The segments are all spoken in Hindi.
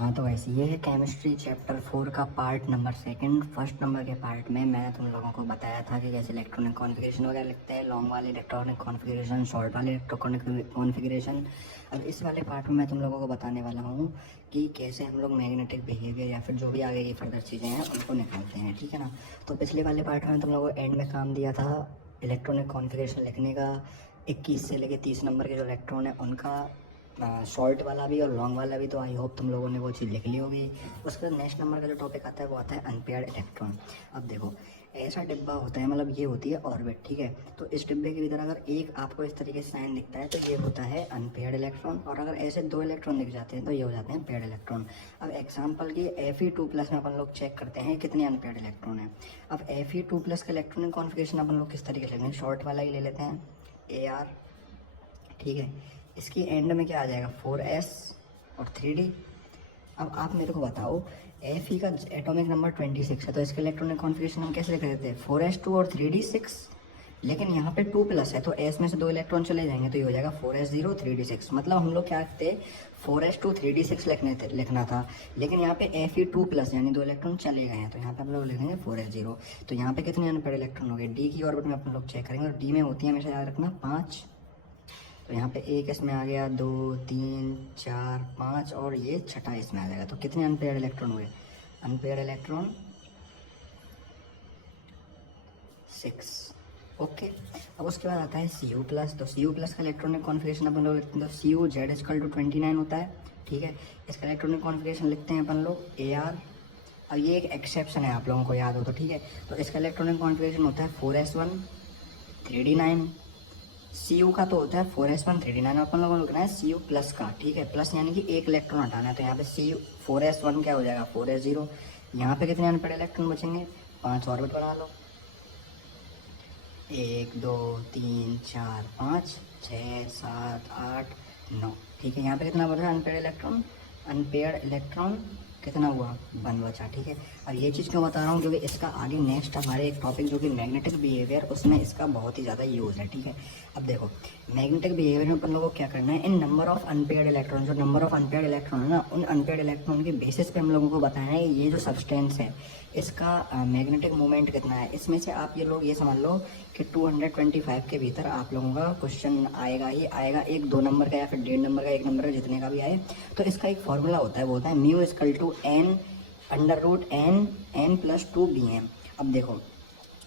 हाँ तो वैसे ये है केमिस्ट्री चैप्टर 4 का पार्ट नंबर 2। फर्स्ट नंबर के पार्ट में मैंने तुम लोगों को बताया था कि कैसे इलेक्ट्रॉनिक कॉन्फ़िगरेशन वगैरह लिखते हैं, लॉन्ग वाले इलेक्ट्रॉनिक कॉन्फ़िगरेशन, शॉर्ट वाले इलेक्ट्रॉनिक कॉन्फ़िगरेशन। अब इस वाले पार्ट में मैं तुम लोगों को बताने वाला हूँ कि कैसे हम लोग मैग्नेटिक बिहेवियर या फिर जो भी आगे की फर्दर चीज़ें हैं उनको निकालते हैं, ठीक है ना। तो पिछले वाले पार्ट में तुम लोगों को एंड में काम दिया था इलेक्ट्रॉनिक कॉन्फ़िगरेशन लिखने का। 21 से लेकर 30 नंबर के जो इलेक्ट्रॉन है उनका शॉर्ट वाला भी और लॉन्ग वाला भी, तो आई होप तुम लोगों ने वो चीज़ लिख ली होगी। उसके बाद नेक्स्ट नंबर का जो टॉपिक आता है वो आता है अनपेयर्ड इलेक्ट्रॉन। अब देखो ऐसा डिब्बा होता है, मतलब ये होती है ऑर्बिट, ठीक है। तो इस डिब्बे के भीतर अगर एक आपको इस तरीके से साइन दिखता है तो ये होता है अनपेयर्ड इलेक्ट्रॉन, और अगर ऐसे 2 इलेक्ट्रॉन दिख जाते हैं तो ये हो जाते हैं पेयर्ड इलेक्ट्रॉन। अब एग्जाम्पल की Fe2+ में अपन लोग चेक करते हैं कितने अनपेयर्ड इलेक्ट्रॉन है। अब Fe2+ का इलेक्ट्रॉनिक कॉन्फ़िगरेशन अपन लोग किस तरीके से लेंगे, शॉर्ट वाला ही ले लेते हैं AR, ठीक है। इसकी एंड में क्या आ जाएगा 4s और 3d। अब आप मेरे को बताओ Fe का एटॉमिक नंबर 26 है, तो इसके इलेक्ट्रॉनिक कॉन्फ़िगरेशन हम कैसे लिख देते हैं 4s2 और 3d6। लेकिन यहाँ पे 2+ है तो s में से 2 इलेक्ट्रॉन चले जाएंगे तो ये हो जाएगा 4s0 3d6। मतलब हम लोग क्या रखते 4s2 3d6 लिखना था, लेकिन यहाँ पे Fe2+ यानी 2 इलेक्ट्रॉन चले गए हैं तो यहाँ पे हम लोग लिखेंगे 4s0। तो यहाँ पे कितने अनपेयर्ड इलेक्ट्रॉन हो गए, डी की ऑर्बिट में अपन लोग चेक करेंगे और डी में होती है हमेशा याद रखना 5। तो यहाँ पे एक इसमें आ गया, 2 3 4 5 और ये छठा इसमें आ जाएगा। तो कितने अनपेयर्ड इलेक्ट्रॉन हुए, अनपेयर्ड इलेक्ट्रॉन 6। ओके। अब उसके बाद आता है Cu+। तो Cu+ का इलेक्ट्रॉनिक कॉन्फ़िगरेशन अपन लोग लिखते हैं तो Cu(Z)=29 होता है, ठीक है। इसका इलेक्ट्रॉनिक कॉन्फ़िगरेशन लिखते हैं अपन लोग AR। अब ये एक एक्सेप्शन है आप लोगों को याद हो तो, ठीक है। तो इसका इलेक्ट्रॉनिक कॉन्फ़िगरेशन होता है 4s1 3d9। Cu का तो होता है 4s1 3d9, अपन लोगों को लिखना है Cu+ का, ठीक है। प्लस यानी कि एक इलेक्ट्रॉन हटाना है तो यहाँ पे Cu 4s1 क्या हो जाएगा 4s0। यहाँ पे कितने अनपेयर्ड इलेक्ट्रॉन बचेंगे, 5 ऑर्बिट बना लो, 1 2 3 4 5 6 7 8 9, ठीक है। यहाँ पे कितना बचा अनपेयर्ड इलेक्ट्रॉन, अनपेयर्ड इलेक्ट्रॉन कितना हुआ 1 बचा, ठीक है। अब ये चीज़ क्यों बता रहा हूँ, क्योंकि इसका आगे नेक्स्ट हमारे एक टॉपिक जो कि मैग्नेटिक बिहेवियर, उसमें इसका बहुत ही ज़्यादा यूज़ है, ठीक है। अब देखो मैग्नेटिक बिहेवियर में अपन लोगों को क्या करना है, इन नंबर ऑफ अनपेयर्ड इलेक्ट्रॉन, जो नंबर ऑफ अनपेयर्ड इलेक्ट्रॉन है ना, उन अनपेयर्ड इलेक्ट्रॉन के बेसिस पे हम लोगों को बताना है ये जो सब्सटेंस है इसका मैग्नेटिक मोमेंट कितना है। इसमें से आप ये लोग ये समझ लो कि 225 के भीतर आप लोगों का क्वेश्चन आएगा ही आएगा, एक 2 नंबर का या फिर 1.5 नंबर का, 1 नंबर का, जितने का भी आए। तो इसका एक फॉर्मूला होता है, वो होता है μ=n√n+2bm। अब देखो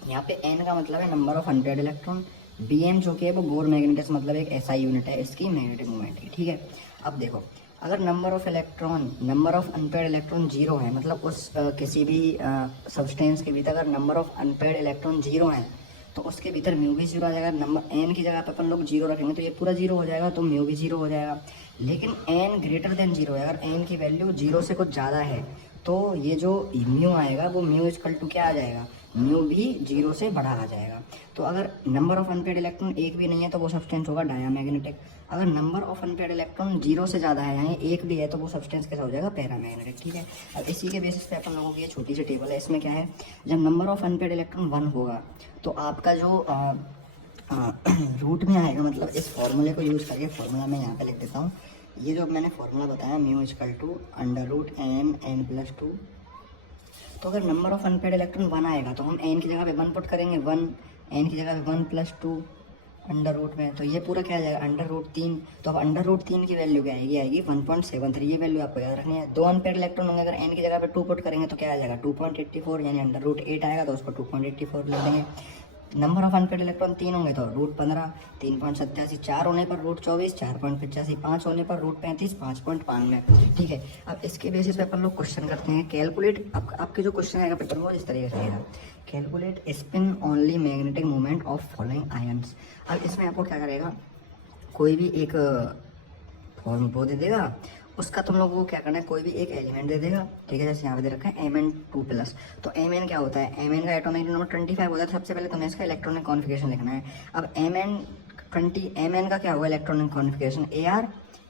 यहाँ पे n का मतलब है number of unpaired electron, bm जो कि है वो बोर मैग्नेटिक्स, मतलब एक ऐसा यूनिट है इसकी मैग्नेटिक मोमेंट की, ठीक है। अब देखो अगर number of electron, number of unpaired electron 0 है, मतलब उस किसी भी सब्सटेंस के भीतर अगर नंबर ऑफ अनपेयर्ड इलेक्ट्रॉन 0 है तो उसके भीतर म्यू भी 0 आ जाएगा। नंबर n की जगह पे अपन लोग 0 रखेंगे तो ये पूरा 0 हो जाएगा, तो म्यू भी 0 हो जाएगा। लेकिन n greater than 0 है, अगर n की वैल्यू 0 से कुछ ज़्यादा है तो ये जो म्यू आएगा वो μ= क्या आ जाएगा, म्यू भी 0 से बड़ा आ जाएगा। तो अगर नंबर ऑफ अनपेयर्ड इलेक्ट्रॉन 1 भी नहीं है तो वो सब्सटेंस होगा डायामैग्नेटिक। अगर नंबर ऑफ अनपेयर्ड इलेक्ट्रॉन 0 से ज़्यादा है, यानी 1 भी है, तो वो सब्सटेंस कैसा हो जाएगा पैरामैग्नेटिक, ठीक है। अब इसी के बेसिस पे अपन लोगों की ये छोटी सी टेबल है, इसमें क्या है, जब नंबर ऑफ अनपेयर्ड इलेक्ट्रॉन 1 होगा तो आपका जो रूट में आएगा, मतलब इस फॉर्मूले को यूज़ करके, फॉर्मूला मैं यहाँ पे लिख देता हूँ, ये जो मैंने फॉर्मूला बताया μ=√n+2। तो अगर नंबर ऑफ अनपेयर्ड इलेक्ट्रॉन 1 आएगा तो हम n की जगह पे 1 पुट करेंगे, 1 n की जगह पे 1+2 अंडर रूट में, तो ये पूरा क्या आ जाएगा √3। तो अब √3 की वैल्यू क्या आएगी, आएगी 1.73। ये वैल्यू आपको याद रखनी है। 2 अनपेयर्ड इलेक्ट्रॉन होंगे, अगर n की जगह पे 2 पुट करेंगे तो क्या आ जाएगा 2.84, यानी √8 आएगा तो उसको 2.84 लिख देंगे। नंबर ऑफ अनपेयर्ड इलेक्ट्रॉन 3 होंगे तो √15, 3.87, 4 होने पर √24, 4.85, 5 होने पर √35, 5.92, ठीक है। अब इसके बेसिस पे अपन लोग क्वेश्चन करते हैं कैलकुलेट। आपके जो क्वेश्चन आएगा पेपर में वो इस तरीके से आएगा, calculate spin only magnetic moment of following ions. अब इसमें आपको क्या करेगा, कोई भी एक फॉर्म वो दे देगा, उसका तुम लोगों को क्या करना है, कोई भी एक एलिमेंट दे देगा, ठीक है। जैसे यहाँ पे दे रखा है Mn2+। तो Mn क्या होता है, Mn का एटॉमिक नंबर 25 होता है। तो सबसे पहले तुम्हें इसका इलेक्ट्रॉनिक कॉन्फ़िगरेशन लिखना है। अब Mn का क्या होगा electronic configuration AR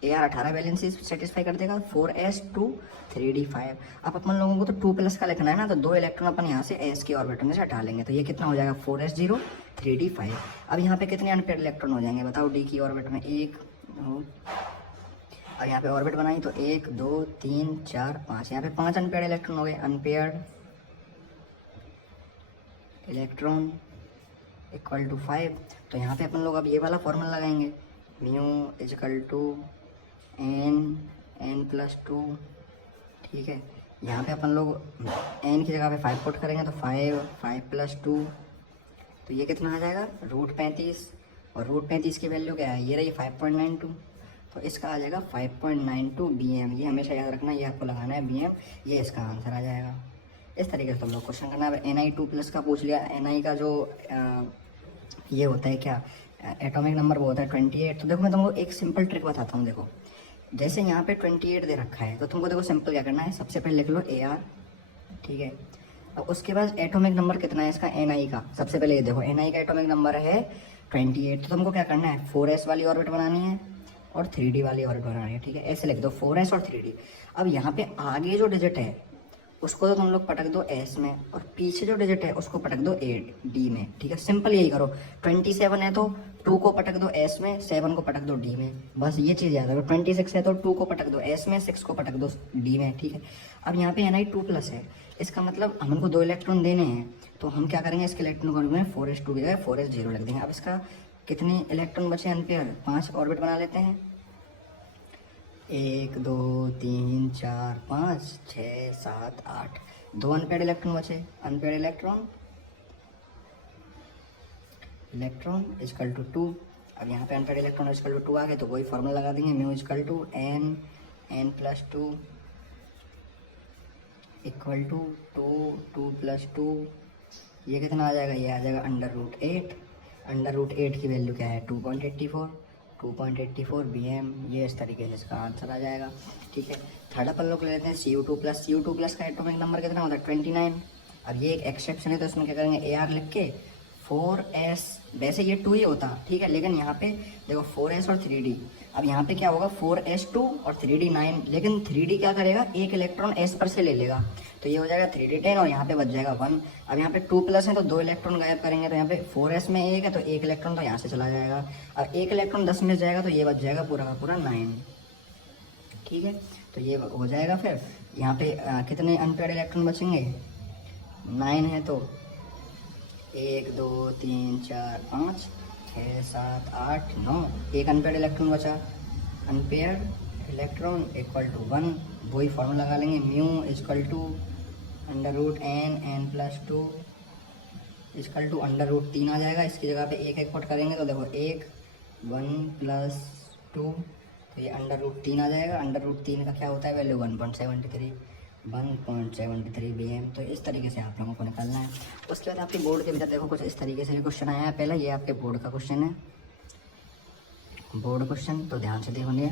18 valency satisfy कर देगा, 4s2 3d5। अब अपन लोगों को तो 2+ का लिखना है ना, तो 2 इलेक्ट्रॉन अपन यहाँ से s के ऑर्बिट में से हटा लेंगे, तो ये कितना हो जाएगा 4s0 3d5। अब यहाँ पे कितने अनपेयर्ड इलेक्ट्रॉन हो जाएंगे बताओ, d की ऑर्बिट में 1 2 अब यहाँ पे ऑर्बिट बनाई तो 1 2 3 4 5, यहाँ पे 5 अनपेयर्ड इलेक्ट्रॉन हो गए। Unpaired electron equal to 5। तो यहाँ पे अपन लोग अब ये वाला फॉर्मूला लगाएंगे, म्यू इजकल टू n+2। ठीक है, यहाँ पे अपन लोग n की जगह पे 5 पुट करेंगे तो 5+2, तो ये कितना आ जाएगा √35। और √35 की वैल्यू क्या है, ये रही 5.92, तो इसका आ जाएगा 5.92 BM। ये हमेशा याद रखना, ये आपको लगाना है BM, ये इसका आंसर आ जाएगा। इस तरीके से तुम लोग क्वेश्चन करना है। Ni2+ का पूछ लिया, Ni का जो ये होता है क्या, एटॉमिक नंबर वो होता है 28। तो देखो मैं तुमको एक सिंपल ट्रिक बताता हूँ। देखो जैसे यहाँ पे 28 दे रखा है, तो तुमको देखो सिंपल क्या करना है, सबसे पहले लिख लो AR। ठीक है, अब उसके बाद एटॉमिक नंबर कितना है इसका, Ni का। सबसे पहले ये देखो Ni का एटॉमिक नंबर है 28, तो तुमको क्या करना है 4s वाली ऑर्बिट बनानी है और 3d वाली ऑर्बिट बनानी है। ठीक है, ऐसे लिख दो 4s और 3d। अब यहाँ पे आगे जो डिजिट है उसको तो तुम लोग पटक दो s में, और पीछे जो डिजिट है उसको पटक दो d में। ठीक है, सिंपल यही करो। 27 है तो 2 को पटक दो s में, 7 को पटक दो d में, बस ये चीज़ याद रखो। 26 है तो 2 को पटक दो s में, 6 को पटक दो d में। ठीक है, अब यहाँ पे Ni2+ है, इसका मतलब हमको 2 इलेक्ट्रॉन देने हैं, तो हम क्या करेंगे, इसके इलेक्ट्रॉन को 4s2 की जगह 4s0 लिख देंगे। अब इसका कितने इलेक्ट्रॉन बचे अनपेयर, 5 ऑर्बिट बना लेते हैं। 1 2 3 4 5 6 7 8, 2 अनपेयर्ड इलेक्ट्रॉन बचे। Unpaired electron equal to 2। अब यहाँ पे अनपेयर्ड इलेक्ट्रॉन इजकल टू 2 आ गए, तो वही फॉर्मूला लगा देंगे, mu equal to n+2 equal to 2+2। ये कितना आ जाएगा, ये आ जाएगा √8। √8 की वैल्यू क्या है 2.84 BM। ये इस तरीके से इसका आंसर आ जाएगा। ठीक है, थर्ड अपन लोग ले लेते हैं Cu2+। Cu2+ का एटॉमिक नंबर कितना होता है 29। अब ये एक एक्सेप्शन है, तो इसमें क्या करेंगे AR लिख के 4s, वैसे ये 2 ही होता। ठीक है, लेकिन यहाँ पे देखो 4s और 3d। अब यहाँ पे क्या होगा 4s2 और 3d 9, लेकिन 3d क्या करेगा, एक इलेक्ट्रॉन s पर से ले लेगा, तो ये हो जाएगा 3d 10 और यहाँ पे बच जाएगा 1। अब यहाँ पे 2+ है तो 2 इलेक्ट्रॉन गायब करेंगे, तो यहाँ पे 4s में 1 है तो 1 इलेक्ट्रॉन तो यहाँ से चला जाएगा। अब 1 इलेक्ट्रॉन 10 में जाएगा तो ये बच जाएगा पूरा का पूरा 9। ठीक है, तो ये हो जाएगा। फिर यहाँ पे कितने अनपेयर्ड इलेक्ट्रॉन बचेंगे, 9 है तो 1 2 3 4 5 6 7 8 9, एक अनपेयर्ड इलेक्ट्रॉन बचा। अनपेयर्ड इलेक्ट्रॉन इक्वल टू 1, वही फॉर्मूला लगा लेंगे, mu equal to √n+2 equal to √3 आ जाएगा। इसकी जगह पे 1 पुट करेंगे तो देखो 1 1+2, तो ये √3 आ जाएगा। √3 का क्या होता है वैल्यू 1.73 BM। तो इस तरीके से आप लोगों को निकालना है। उसके बाद आपके बोर्ड के भीतर देखो कुछ इस तरीके से भी क्वेश्चन आया है। पहले ये आपके बोर्ड का क्वेश्चन है, बोर्ड क्वेश्चन, तो ध्यान से देखोगे।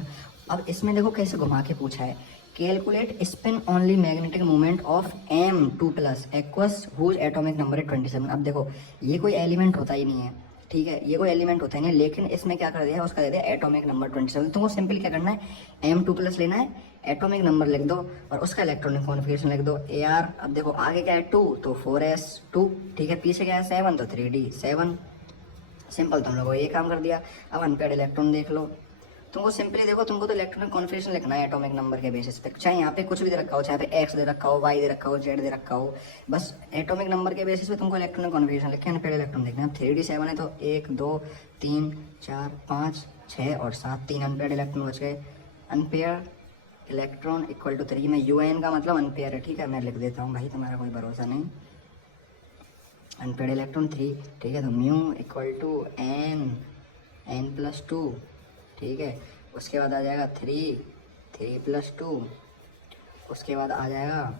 अब इसमें देखो कैसे घुमा के पूछा है, calculate spin only magnetic movement of M2+ aqueous whose atomic number है 27। अब देखो ये कोई एलिमेंट होता ही नहीं है, ठीक है, ये कोई एलिमेंट होता ही नहीं, लेकिन इसमें क्या कर दिया, उसका दे दिया एटॉमिक नंबर 27। तुमको सिंपली क्या करना है, M2+ लेना है, एटॉमिक नंबर लिख दो और उसका इलेक्ट्रॉनिक कॉन्फ़िगरेशन लिख दो AR। अब देखो आगे क्या है 2 तो 4s2, ठीक है, पीछे क्या है 7 तो 3d 7। सिंपल, तुम लोगों को ये काम कर दिया। अब अनपेयर्ड इलेक्ट्रॉन देख लो, तुमको सिंपली देखो, तुमको तो इलेक्ट्रॉनिक कॉन्फ़िगरेशन लिखना है एटॉमिक नंबर के बेसिस पे, चाहे यहाँ पे कुछ भी दे रखा हो, चाहे पे x दे रखा हो, y दे रखा हो, z दे रखा हो, बस एटॉमिक नंबर के बेसिस पे तुमको इलेक्ट्रॉनिक कॉन्फ़िगरेशन लिख के अनपेयर्ड इलेक्ट्रॉन देखना है। 3d 7 है तो 1 2 3 4 5 6 और 7, 3 अनपेयर्ड इलेक्ट्रॉन बच गए। अनपेयर्ड इलेक्ट्रॉन इक्वल टू 3 में UN का मतलब अनपेयर है, ठीक है, मैं लिख देता हूँ भाई, तुम्हारा कोई भरोसा नहीं। अनपेयर्ड इलेक्ट्रॉन 3, ठीक है, तो म्यू इक्वल टू n+2, ठीक है, उसके बाद आ जाएगा 3+2, उसके बाद आ जाएगा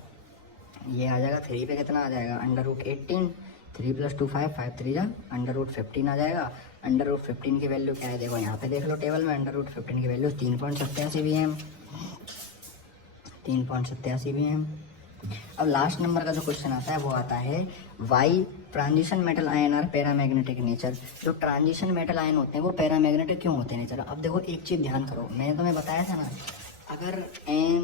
ये आ जाएगा 3 पे कितना आ जाएगा √18, 3+2 5 5 3 जा √15 आ जाएगा। √15 की वैल्यू क्या है, देखो यहाँ पे देख लो टेबल में, √15 की वैल्यू 3.87 BM, 3.87 BM। अब लास्ट नंबर का जो क्वेश्चन आता है वो आता है why transition metal ion are paramagnetic nature. जो ट्रांजिशन मेटल आयन होते हैं वो पैरामैग्नेटिक क्यों होते हैं नेचर। अब देखो एक चीज़ ध्यान करो, मैंने तुम्हें बताया था ना, अगर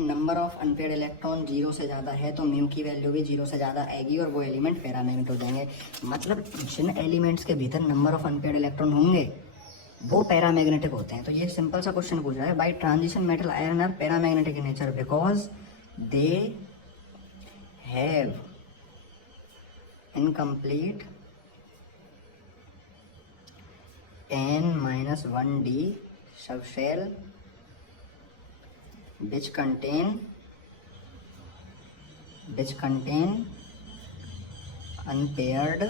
नंबर ऑफ अनपेयर्ड इलेक्ट्रॉन 0 से ज़्यादा है तो म्यू की वैल्यू भी 0 से ज़्यादा आएगी और वो एलिमेंट पैरामैग्नेट हो जाएंगे। मतलब जिन एलिमेंट्स के भीतर नंबर ऑफ अनपेयर्ड इलेक्ट्रॉन होंगे वो पैरामैग्नेटिक होते हैं। तो ये सिंपल सा क्वेश्चन पूछ रहा है, why transition metal iron are paramagnetic in nature because they have incomplete n-1d subshell which contain unpaired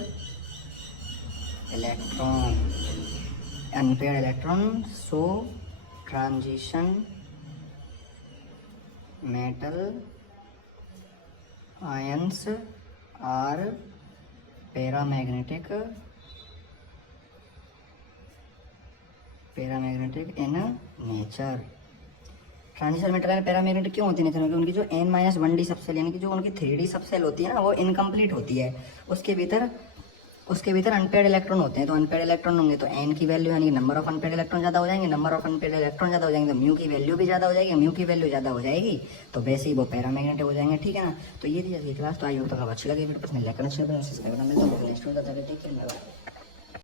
electron, so transition metal ions are paramagnetic in nature. Transition metal paramagnetic क्यों होती है नेचर में? उनकी जो n-1d सबसेल यानी कि जो उनकी 3d सबसेल होती है ना, वो इनकम्प्लीट होती है। उसके भीतर अनपेयर्ड इलेक्ट्रॉन होते हैं। तो अनपेयर्ड इलेक्ट्रॉन होंगे तो n की वैल्यू यानी नंबर ऑफ अनपेयर्ड इलेक्ट्रॉन ज़्यादा हो जाएंगे, नंबर ऑफ अनपेयर्ड इलेक्ट्रॉन ज़्यादा हो जाएंगे तो म्यू की वैल्यू भी ज़्यादा हो जाएगी, म्यू की वैल्यू ज़्यादा हो जाएगी तो वैसे ही वो पैरामैग्नेटिक हो जाएंगे। ठीक है ना। तो ये थी आज की क्लास। तो आई होप तो अच्छी लगी वीडियो, पसंद लाइक करना, शेयर करना, सब्सक्राइब करना। मिलता हूँ नेक्स्ट वीडियो। ठीक है।